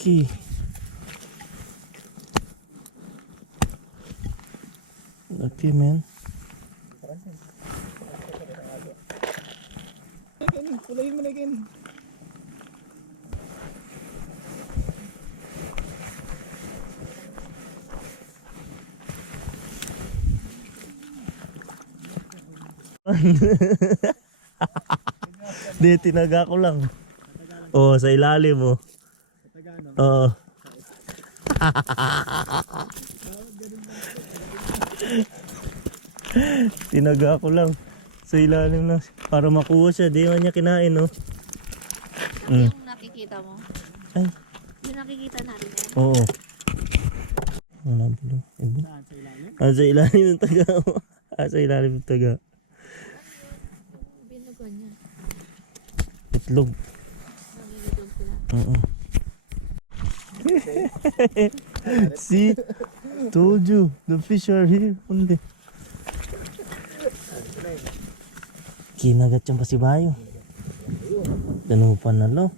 Laki. Laki, man. Mo na again. Di, tinaga ko lang. Oo, sa ilalim mo. Tagano. Oo. tinaga ko lang. Sa ilalim lang. Para makuha siya. Di man niya kinain, no? Mm. Yung nakikita mo. Ay, Yung nakikita natin yan. oo. Wala ba lang? Iba. Saan sa ilalim? Ah, sa ilalim ng taga. ah, sa ilalim ng taga. Binugon niya. Itlog. Nangingitog sila. Oo. See? Told you. The fish are here. Only. Kinagat yung pasibayo. Danupan na lo.